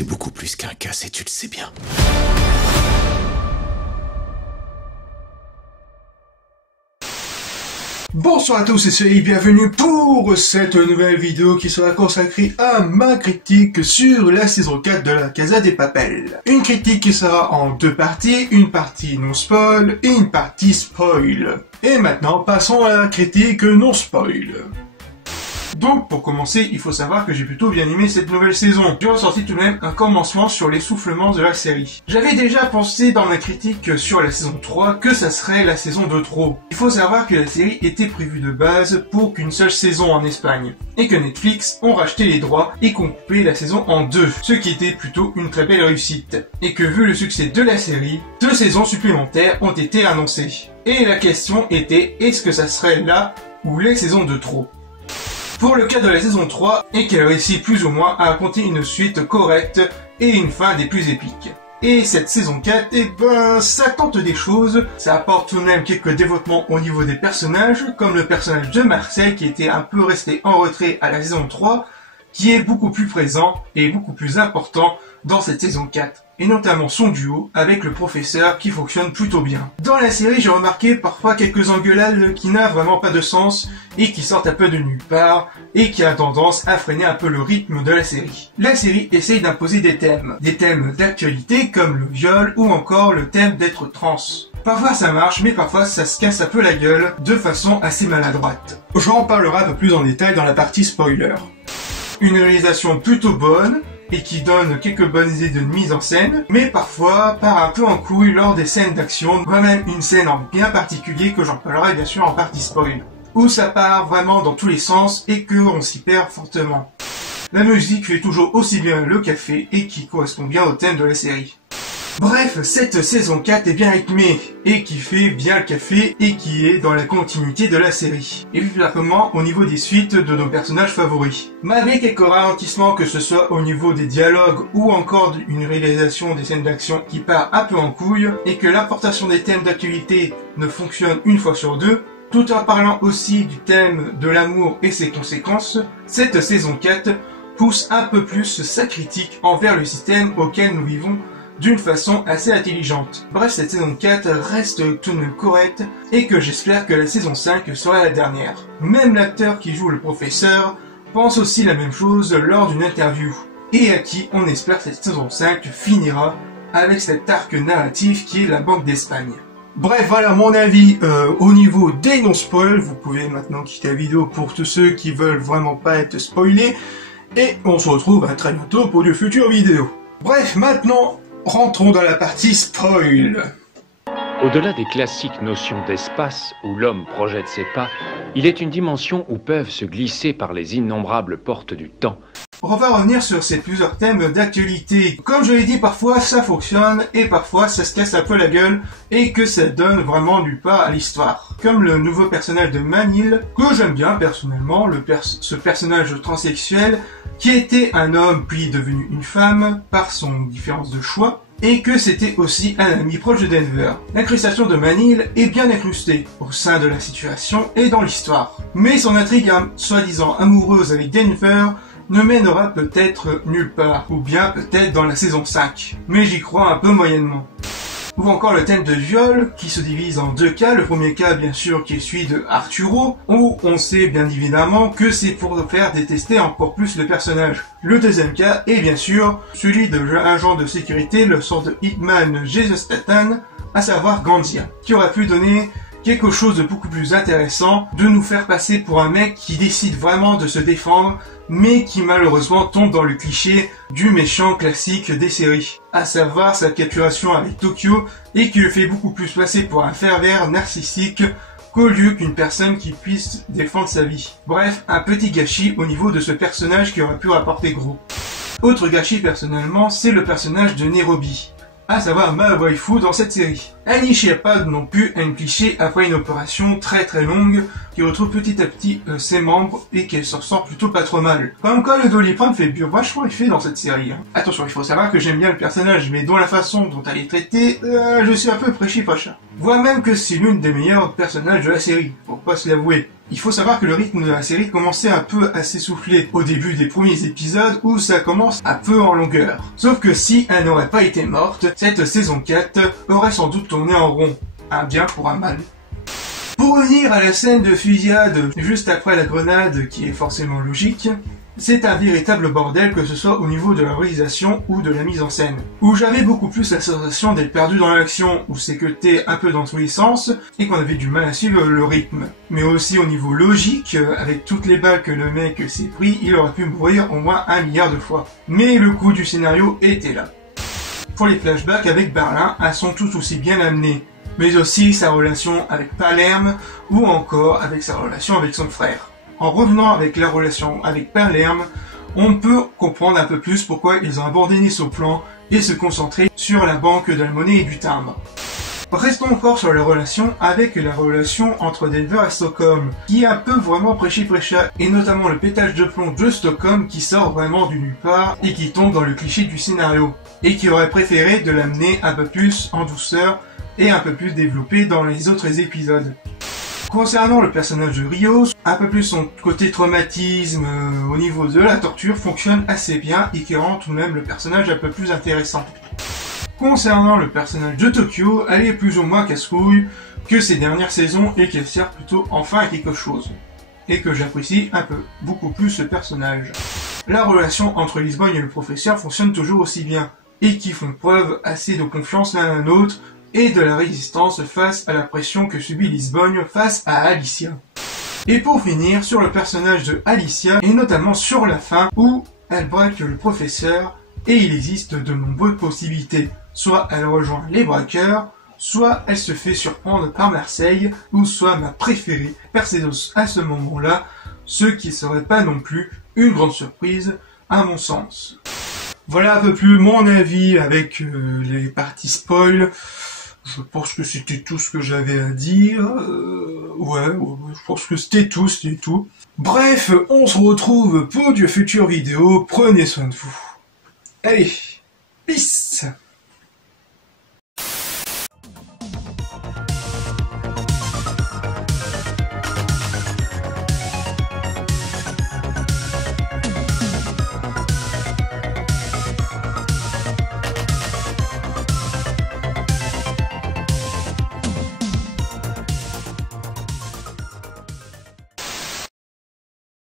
c'est beaucoup plus qu'un casse et tu le sais bien. Bonsoir à tous et soyez bienvenus pour cette nouvelle vidéo qui sera consacrée à ma critique sur la saison 4 de la Casa de Papel. Une critique qui sera en deux parties, une partie non spoil et une partie spoil. Et maintenant passons à la critique non spoil. Donc pour commencer, il faut savoir que j'ai plutôt bien aimé cette nouvelle saison. J'ai ressorti tout de même un commencement sur l'essoufflement de la série. J'avais déjà pensé dans ma critique sur la saison 3 que ça serait la saison de trop. Il faut savoir que la série était prévue de base pour qu'une seule saison en Espagne, et que Netflix ont racheté les droits et qu'on coupé la saison en deux, ce qui était plutôt une très belle réussite. Et que vu le succès de la série, 2 saisons supplémentaires ont été annoncées. Et la question était, est-ce que ça serait là ou les saisons de trop ? Pour le cas de la saison 3, et qu'elle réussit plus ou moins à raconter une suite correcte et une fin des plus épiques. Et cette saison 4, ça tente des choses, ça apporte tout de même quelques développements au niveau des personnages, comme le personnage de Marcel qui était un peu resté en retrait à la saison 3, qui est beaucoup plus présent et beaucoup plus important dans cette saison 4. Et notamment son duo avec le professeur qui fonctionne plutôt bien. Dans la série, j'ai remarqué parfois quelques engueulades qui n'ont vraiment pas de sens et qui sortent un peu de nulle part et qui a tendance à freiner un peu le rythme de la série. La série essaye d'imposer des thèmes d'actualité comme le viol ou encore le thème d'être trans. Parfois ça marche, mais parfois ça se casse un peu la gueule de façon assez maladroite. J'en parlerai un peu plus en détail dans la partie spoiler. Une réalisation plutôt bonne, et qui donne quelques bonnes idées de mise en scène, mais parfois part un peu en couille lors des scènes d'action, même une scène en bien particulier que j'en parlerai bien sûr en partie spoil, où ça part vraiment dans tous les sens et qu'on s'y perd fortement. La musique fait toujours aussi bien le café et qui correspond bien au thème de la série. Bref, cette saison 4 est bien rythmée, et qui fait bien le café, et qui est dans la continuité de la série. Et plus largement au niveau des suites de nos personnages favoris. Malgré quelques ralentissements, que ce soit au niveau des dialogues, ou encore une réalisation des scènes d'action qui part un peu en couille, et que l'importation des thèmes d'actualité ne fonctionne une fois sur deux, tout en parlant aussi du thème de l'amour et ses conséquences, cette saison 4 pousse un peu plus sa critique envers le système auquel nous vivons d'une façon assez intelligente. Bref, cette saison 4 reste tout de même correcte et que j'espère que la saison 5 sera la dernière. Même l'acteur qui joue le professeur pense aussi la même chose lors d'une interview. Et à qui on espère que cette saison 5 finira avec cet arc narratif qui est la Banque d'Espagne. Bref, voilà mon avis au niveau des non-spoils. Vous pouvez maintenant quitter la vidéo pour tous ceux qui veulent vraiment pas être spoilés. Et on se retrouve à très bientôt pour de futures vidéos. Bref, maintenant, rentrons dans la partie spoil. Au-delà des classiques notions d'espace où l'homme projette ses pas, il est une dimension où peuvent se glisser par les innombrables portes du temps. On va revenir sur ces plusieurs thèmes d'actualité. Comme je l'ai dit, parfois ça fonctionne et parfois ça se casse un peu la gueule et que ça donne vraiment nulle part à l'histoire. Comme le nouveau personnage de Manil, que j'aime bien personnellement, ce personnage transsexuel qui était un homme puis devenu une femme par son différence de choix, et que c'était aussi un ami proche de Denver. L'incrustation de Manil est bien incrustée au sein de la situation et dans l'histoire. Mais son intrigue soi-disant amoureuse avec Denver ne mènera peut-être nulle part, ou bien peut-être dans la saison 5. Mais j'y crois un peu moyennement. Ou encore le thème de viol, qui se divise en 2 cas. Le premier cas, bien sûr, qui est celui de Arturo, où on sait bien évidemment que c'est pour faire détester encore plus le personnage. Le deuxième cas est bien sûr celui de l'agent de sécurité, le sort de Hitman Jason Statham, à savoir Gandia, qui aurait pu donner quelque chose de beaucoup plus intéressant, de nous faire passer pour un mec qui décide vraiment de se défendre, mais qui malheureusement tombe dans le cliché du méchant classique des séries, à savoir sa capturation avec Tokyo, et qui le fait beaucoup plus passer pour un pervers narcissique qu'au lieu qu'une personne qui puisse défendre sa vie. Bref, un petit gâchis au niveau de ce personnage qui aurait pu rapporter gros. Autre gâchis personnellement, c'est le personnage de Nairobi, à savoir ma waifu dans cette série. Elle n'échappe non plus à une cliché après une opération très longue qui retrouve petit à petit ses membres et qu'elle s'en sort plutôt pas trop mal. Comme quoi le Doliprane fait vachement effet dans cette série. Attention, il faut savoir que j'aime bien le personnage, mais dont la façon dont elle est traitée, je suis un peu prêchi-pacha. Voire même que c'est l'une des meilleurs personnages de la série, pour pas se l'avouer. Il faut savoir que le rythme de la série commençait un peu à s'essouffler au début des premiers épisodes où ça commence un peu en longueur. Sauf que si elle n'aurait pas été morte, cette saison 4 aurait sans doute tourné en rond. Un bien pour un mal. Pour revenir à la scène de fusillade juste après la grenade qui est forcément logique, c'est un véritable bordel que ce soit au niveau de la réalisation ou de la mise en scène. Où j'avais beaucoup plus la sensation d'être perdu dans l'action, où c'est que t'es un peu dans tous les sens et qu'on avait du mal à suivre le rythme. Mais aussi au niveau logique, avec toutes les balles que le mec s'est pris, il aurait pu mourir au moins 1 milliard de fois. Mais le coup du scénario était là. Pour les flashbacks avec Berlin, elles sont tout aussi bien amenées, mais aussi sa relation avec Palerme ou encore avec sa relation avec son frère. En revenant avec la relation avec Palerme, on peut comprendre un peu plus pourquoi ils ont abandonné ce plan et se concentrer sur la banque de la monnaie et du timbre. Restons encore sur la relation avec la relation entre Denver et Stockholm, qui est un peu vraiment prêchi-prêcha, et notamment le pétage de plomb de Stockholm qui sort vraiment du nulle part et qui tombe dans le cliché du scénario, et qui aurait préféré de l'amener un peu plus en douceur et un peu plus développé dans les autres épisodes. Concernant le personnage de Rio, un peu plus son côté traumatisme au niveau de la torture fonctionne assez bien et qui rend tout de même le personnage un peu plus intéressant. Concernant le personnage de Tokyo, elle est plus ou moins casse-couille que ces dernières saisons et qu'elle sert plutôt enfin à quelque chose. Et que j'apprécie un peu, beaucoup plus ce personnage. La relation entre Lisbonne et le professeur fonctionne toujours aussi bien, et qui font preuve assez de confiance l'un à l'autre, et de la résistance face à la pression que subit Lisbonne face à Alicia. Et pour finir, sur le personnage de Alicia, et notamment sur la fin, où elle braque le professeur, et il existe de nombreuses possibilités. Soit elle rejoint les braqueurs, soit elle se fait surprendre par Marseille, ou soit ma préférée, Persedos à ce moment-là, ce qui serait pas non plus une grande surprise, à mon sens. Voilà un peu plus mon avis avec les parties spoil. Je pense que c'était tout ce que j'avais à dire. Ouais, je pense que c'était tout. Bref, on se retrouve pour de futures vidéos. Prenez soin de vous. Allez, peace!